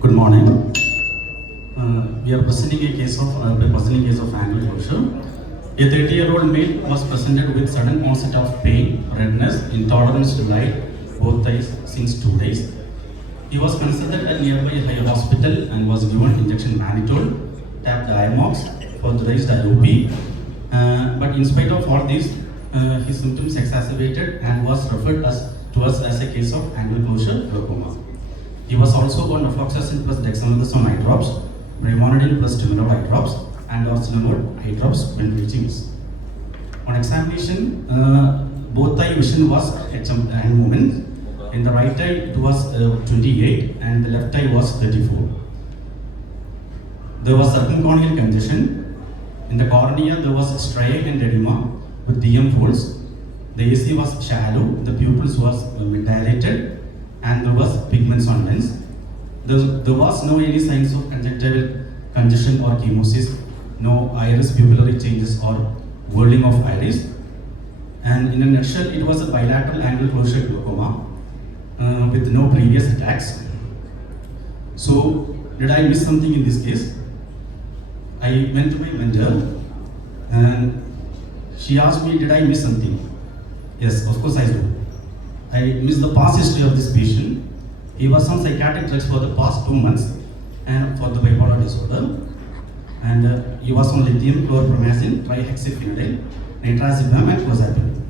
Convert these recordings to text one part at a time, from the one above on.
Good morning. We are presenting a case of angle closure. A 30-year-old male was presented with sudden onset of pain, redness, intolerance to light, both eyes since 2 days. He was consulted at nearby high hospital and was given injection mannitol, tapped Diamox for the raised IOP. But in spite of all this, his symptoms exacerbated and was referred to us as a case of angle closure glaucoma. He was also on afloxacin plus dexamethasone eye drops, brimonidine plus timolol eye drops, and orcinolone eye drops when reaching us. On examination, both eye vision was at some hand movement. In the right eye, it was 28, and the left eye was 34. There was circumcorneal congestion. In the cornea, there was striae and edema with DM folds. The AC was shallow, the pupils was dilated, and there was pigments on lens. There was no any signs of conjunctival congestion or chemosis, no iris pupillary changes or whirling of iris. And in a nutshell, it was a bilateral angle closure glaucoma with no previous attacks. So, did I miss something in this case? I went to my mentor and she asked me, did I miss something? Yes, of course I do. I missed the past history of this patient. He was on psychiatric drugs for the past 2 months and for the bipolar disorder. And he was on lithium, chlorpromazine, trihexyphenidyl, nitrazepam and clozapine.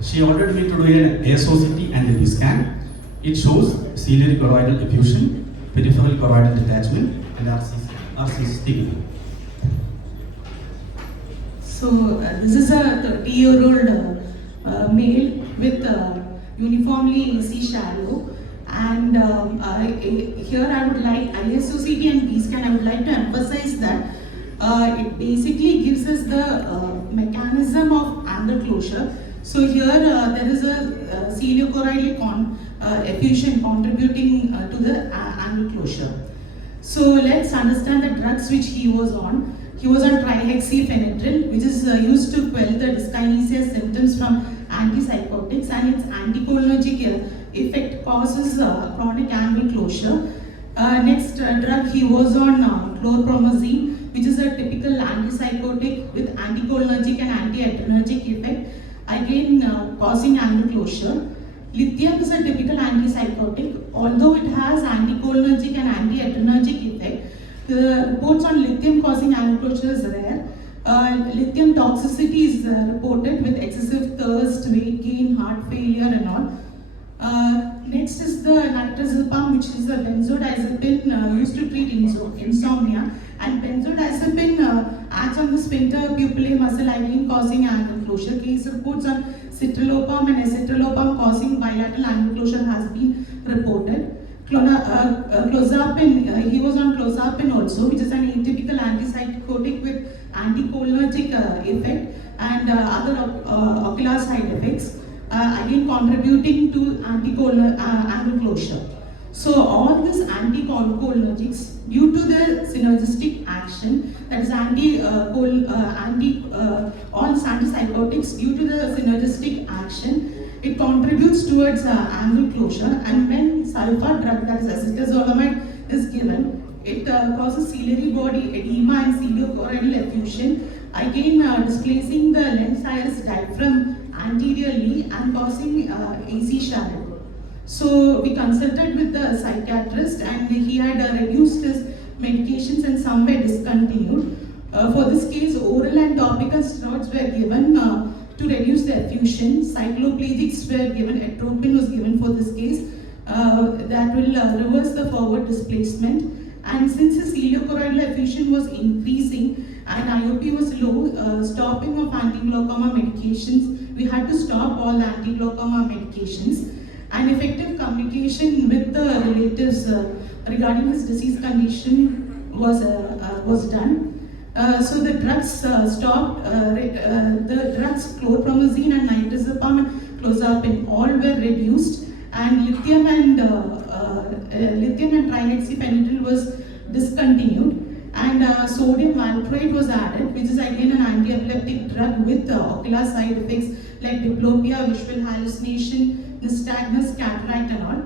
She ordered me to do an ASOCT and a B scan. It shows ciliary choroidal effusion, peripheral choroidal detachment and RCC thickening. So this is a 30-year-old male with uniformly AC shallow, and here I would like ISOCT and B scan. I would like to emphasize that it basically gives us the mechanism of angle closure. So here there is a ciliochoroidal effusion contributing to the angle closure. So let's understand the drugs which he was on. He was on trihexyphenidyl, which is used to quell the dyskinesia symptoms from antipsychotics, and its anticholinergic effect causes chronic angle closure. Next drug he was on chlorpromazine, which is a typical antipsychotic with anticholinergic and antiadrenergic effect, again causing angle closure. Lithium is a typical antipsychotic, although it has anticholinergic and antiadrenergic effect. The reports on lithium causing angle closure is rare. Lithium toxicity is reported with excessive thirst, weight gain, heart failure and all. Next is the nitrazepam, which is a benzodiazepine used to treat insomnia, and benzodiazepine acts on the sphincter pupillae muscle again causing angle closure. Case reports on citalopam and acetalopam causing bilateral angle closure has been reported. Clozapine, he was on clozapine also, which is an atypical antipsychotic with anticholinergic effect and other ocular side effects, again contributing to angle closure. So all these anticholinergics, due to their synergistic action, that is all antipsychotics, due to the synergistic action, it contributes towards angle closure, and when sulfa drug, that is acetazolamide, is given, it causes ciliary body edema and ciliochoroidal effusion, again displacing the lens iris diaphragm anteriorly and causing AC shallow. So we consulted with the psychiatrist, and he had reduced his medications and some were discontinued. For this case, oral and topical steroids were given to reduce the effusion. Cycloplegics were given, atropine was given for this case. That will reverse the forward displacement. And since the ciliochoroidal effusion was increasing and IOP was low, stopping of anti-glaucoma medications, we had to stop all the anti-glaucoma medications. And effective communication with the relatives regarding his disease condition was done. So the drugs stopped, the drugs chlorpromazine and nitrazepam and clozapine all were reduced, and lithium and trihexyphenidyl was discontinued, and sodium valproate was added, which is again an anti-epileptic drug with ocular side effects like diplopia, visual hallucination, nystagmus, cataract and all.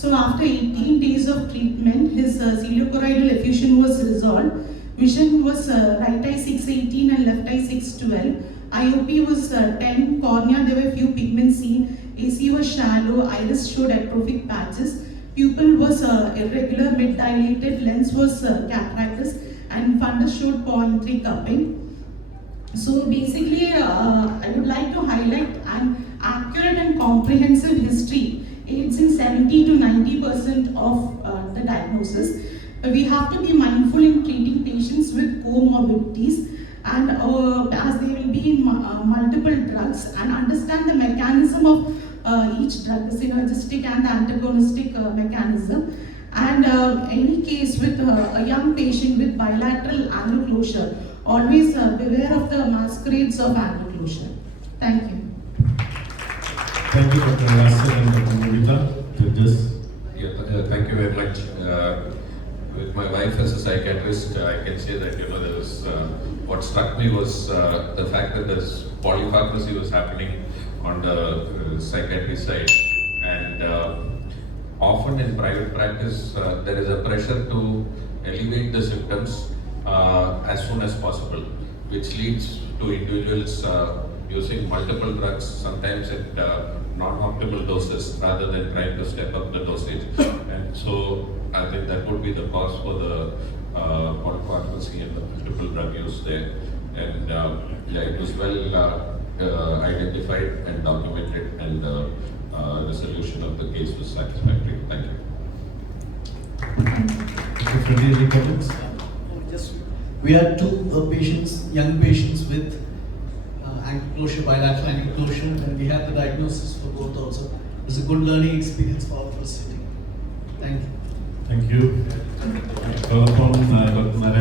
So after 18 days of treatment, his ciliacoidal effusion was resolved. Vision was right eye 618 and left eye 612. IOP was 10, cornea there were few pigments seen, AC was shallow, iris showed atrophic patches, pupil was irregular, mid-dilated, lens was cataractus, and fundus showed 0.3 cupping. So basically, I would like to highlight an accurate and comprehensive history aids in 70 to 90% of the diagnosis. We have to be mindful in treating patients with comorbidities and as they will be in multiple drugs, and understand the mechanism of each drug, the synergistic and the antagonistic mechanism. And any case with a young patient with bilateral angle closure, always beware of the masquerades of angle closure. Thank you. Thank you, Dr. Yasser and Dr. Mudita. Judges. Thank you very much. With my wife as a psychiatrist, I can say that there was what struck me was the fact that this polypharmacy was happening on the psychiatry side, and often in private practice there is a pressure to elevate the symptoms as soon as possible, which leads to individuals using multiple drugs, sometimes at non-optimal doses, rather than trying to step up the dosage. And so I think that would be the cause for the polypharmacy and the multiple drug use there. And yeah, it was well identified and documented, and the resolution of the case was satisfactory. Thank you. Dr. Freddy, any comments? We had two patients, young patients with ankle closure, bilateral ankle closure, and we had the diagnosis for both also. It was a good learning experience for our sitting. Thank you. Thank you. Call upon Dr. Narayan.